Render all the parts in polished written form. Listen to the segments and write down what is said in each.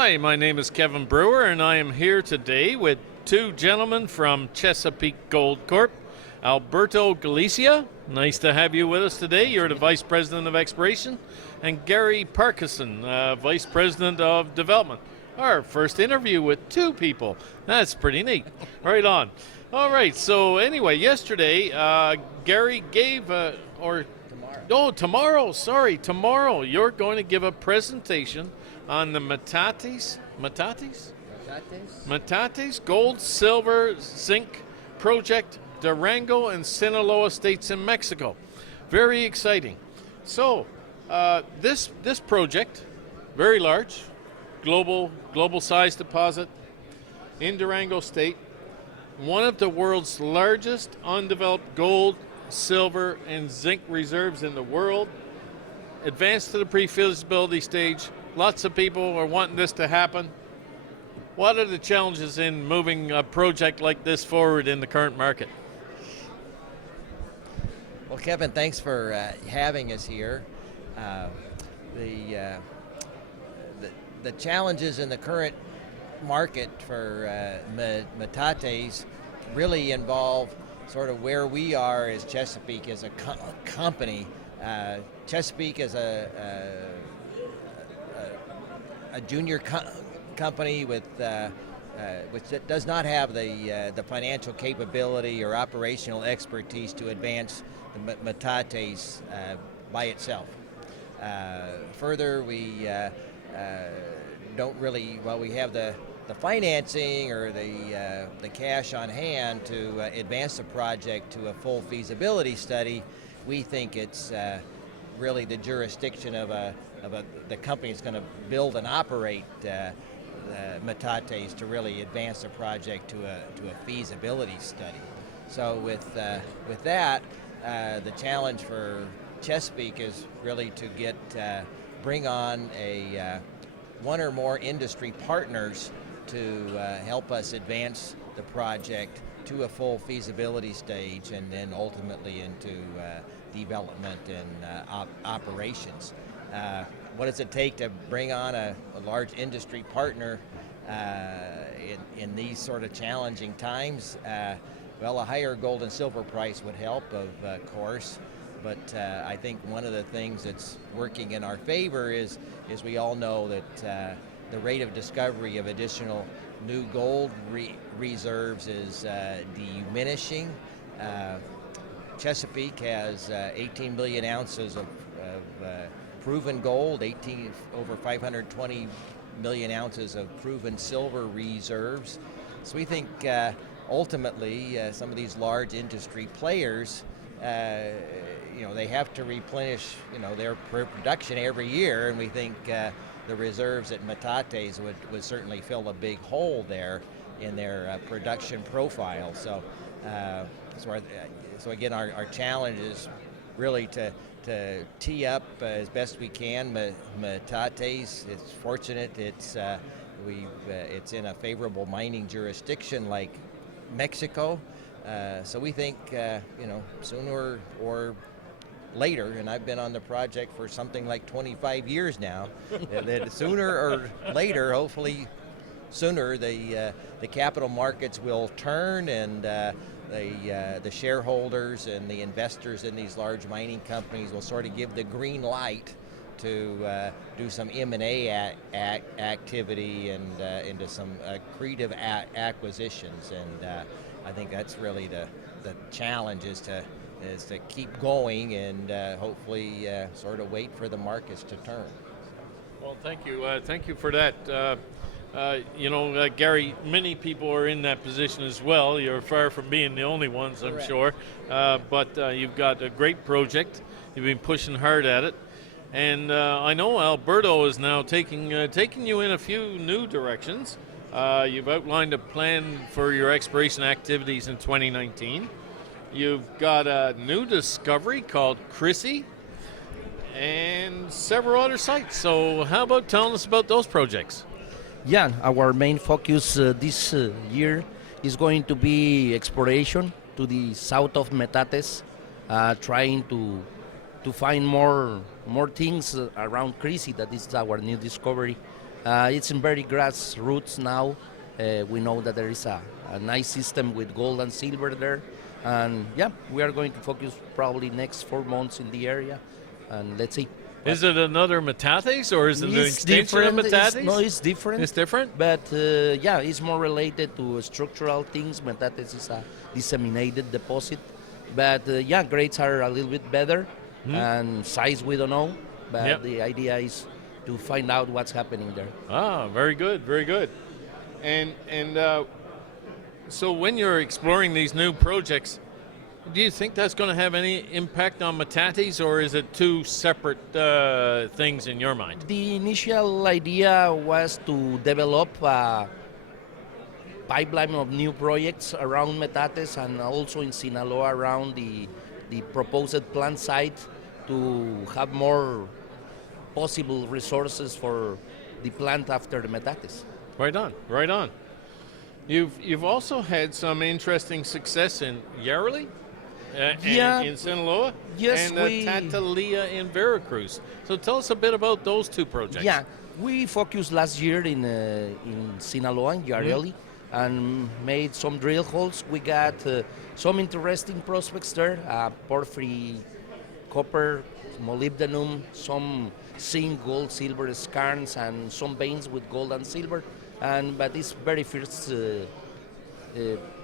Hi, my name is Kevin Brewer, and I am here today with two gentlemen from Chesapeake Gold Corp. Alberto Galicia, nice to have you with us today. You're the Vice President of Exploration. And Gary Parkison, Vice President of Development. Our first interview with two people. That's pretty neat. Right on. All right, so anyway, yesterday, Gary gave, tomorrow you're going to give a presentation on the Metates Gold, Silver, Zinc Project, Durango and Sinaloa states in Mexico. Very exciting. So, this project, very large, global size deposit in Durango State, one of the world's largest undeveloped gold, silver, and zinc reserves in the world, advanced to the pre-feasibility stage. Lots of people are wanting this to happen. What are the challenges in moving a project like this forward in the current market? Well, Kevin, thanks for having us here. The challenges in the current market for Metates really involve sort of where we are as Chesapeake as a company. Chesapeake is a junior company with which does not have the financial capability or operational expertise to advance the Metates by itself. Further, we don't really, while we have the financing or the cash on hand to advance the project to a full feasibility study, we think it's really the jurisdiction of the company that's going to build and operate Metates to really advance the project to a feasibility study. So with that, the challenge for Chesapeake is really to bring on one or more industry partners to help us advance the project to a full feasibility stage and then ultimately into development and operations. What does it take to bring on a large industry partner in these sort of challenging times? Well, a higher gold and silver price would help, of course, but I think one of the things that's working in our favor is we all know that the rate of discovery of additional new gold reserves is diminishing. Chesapeake has 18 million ounces of proven gold, over 520 million ounces of proven silver reserves. So we think ultimately some of these large industry players, they have to replenish, their production every year, and we think the reserves at Metates would certainly fill a big hole there in their production profile. So, so again, our challenge is really to tee up as best we can Metates. It's fortunate it's in a favorable mining jurisdiction like Mexico. So we think sooner or later, and I've been on the project for something like 25 years now, that sooner or later, hopefully sooner, the capital markets will turn and the shareholders and the investors in these large mining companies will sort of give the green light to do some M&A activity and into some accretive acquisitions. And I think that's really the challenge is to keep going and hopefully sort of wait for the markets to turn. Well, thank you for that. Gary, many people are in that position as well. You're far from being the only ones, I'm sure. But you've got a great project. You've been pushing hard at it. And I know Alberto is now taking you in a few new directions. You've outlined a plan for your exploration activities in 2019. You've got a new discovery called Chrissy and several other sites. So how about telling us about those projects? Yeah, our main focus this year is going to be exploration to the south of Metates, trying to find more things around Chrissy. That is our new discovery. It's in very grassroots now. We know that there is a nice system with gold and silver there. And yeah, we are going to focus probably next 4 months in the area. And let's see. Is it another Metates or is it an It's extension of different. Metates? No, it's different. It's different? But yeah, it's more related to structural things. Metates is a disseminated deposit. But yeah, grades are a little bit better. And size we don't know. But Yep. the idea is to find out what's happening there. Ah, very good, very good. And so when you're exploring these new projects, do you think that's going to have any impact on Metates, or is it two separate things in your mind? The initial idea was to develop a pipeline of new projects around Metates and also in Sinaloa around the proposed plant site to have more possible resources for the plant after the Metates. Right on, right on. You've also had some interesting success in Yarrowly, Yeah. in Sinaloa, Yes, and Tatalia in Veracruz. So tell us a bit about those two projects. Yeah, we focused last year in Sinaloa, in Yareli, and made some drill holes. We got some interesting prospects there, porphyry, copper, molybdenum, some zinc, gold, silver skarns, and some veins with gold and silver. But it's very first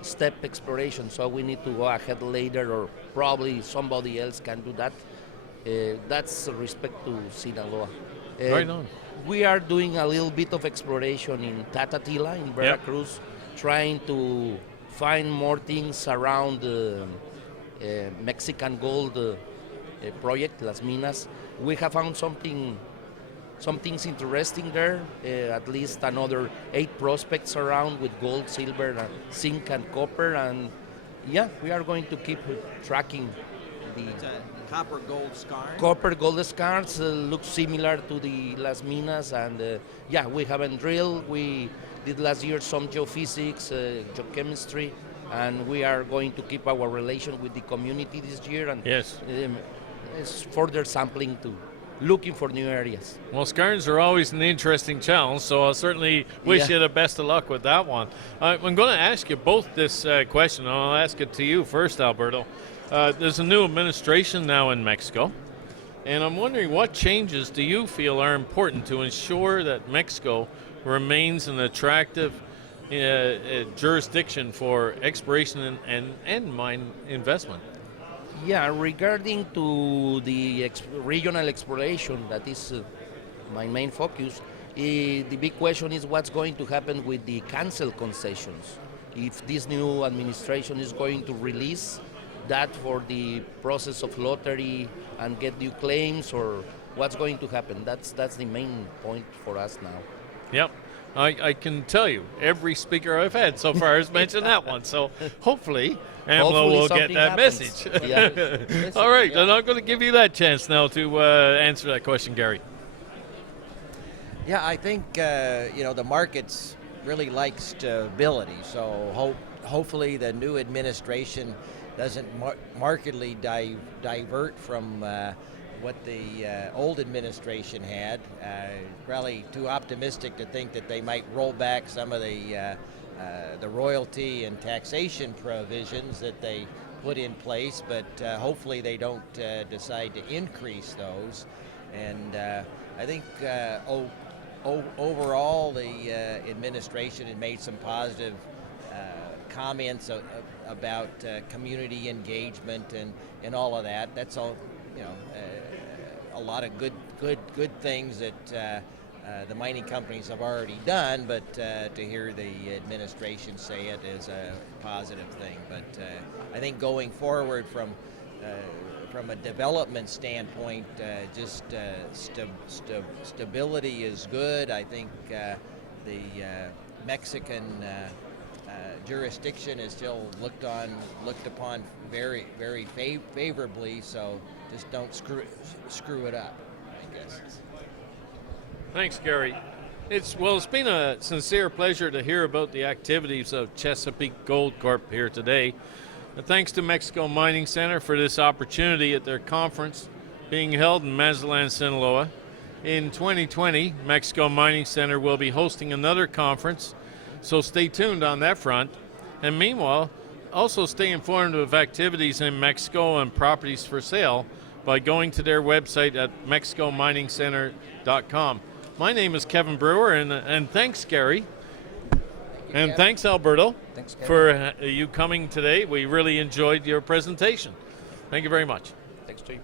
step exploration, so we need to go ahead later, or probably somebody else can do that. That's respect to Sinaloa. Right on. We are doing a little bit of exploration in Tatatila in Veracruz, trying to find more things around the Mexican gold project, Las Minas. We have found some things interesting there, at least another 8 prospects around with gold, silver, zinc, and copper. And yeah, we are going to keep tracking the Copper gold scar. copper gold scars. Look similar to the Las Minas. And yeah, we haven't drilled. We did last year some geophysics, geochemistry, and we are going to keep our relation with the community this year. And Yes. it's further sampling to looking for new areas. Well, skarns are always an interesting challenge, so I'll certainly wish Yeah. you the best of luck with that one. I'm going to ask you both this question, and I'll ask it to you first, Alberto. There's a new administration now in Mexico, and I'm wondering what changes do you feel are important to ensure that Mexico remains an attractive jurisdiction for exploration and mine investment? Yeah, regarding to the regional exploration, that is my main focus. The big question is what's going to happen with the canceled concessions. If this new administration is going to release that for the process of lottery and get new claims, or what's going to happen. That's the main point for us now. Yep. I can tell you, every speaker I've had so far has mentioned that one. So hopefully AMLO will get something that happens. message. Yeah. All right, Yeah. then I'm going to give you that chance now to answer that question, Gary. Yeah, I think the markets really like stability. So hopefully the new administration doesn't markedly divert from what the old administration had. Probably too optimistic to think that they might roll back some of the royalty and taxation provisions that they put in place, but hopefully they don't decide to increase those. And I think overall the administration had made some positive comments about community engagement and all of that. That's all, a lot of good things that the mining companies have already done, but to hear the administration say it is a positive thing. But I think going forward from a development standpoint, just stability is good. I think the Mexican jurisdiction is still looked upon very, very favorably. So just don't screw it up, I guess. Thanks, Gary. It's been a sincere pleasure to hear about the activities of Chesapeake Gold Corp here today. Thanks to Mexico Mining Center for this opportunity at their conference being held in Mazatlan, Sinaloa. in 2020, Mexico Mining Center will be hosting another conference, so stay tuned on that front. And meanwhile, also stay informed of activities in Mexico and properties for sale by going to their website at mexicominingcenter.com. My name is Kevin Brewer, and thanks, Gary. And thanks, Alberto, Thanks, Kevin. for you coming today. We really enjoyed your presentation. Thank you very much. Thanks to you.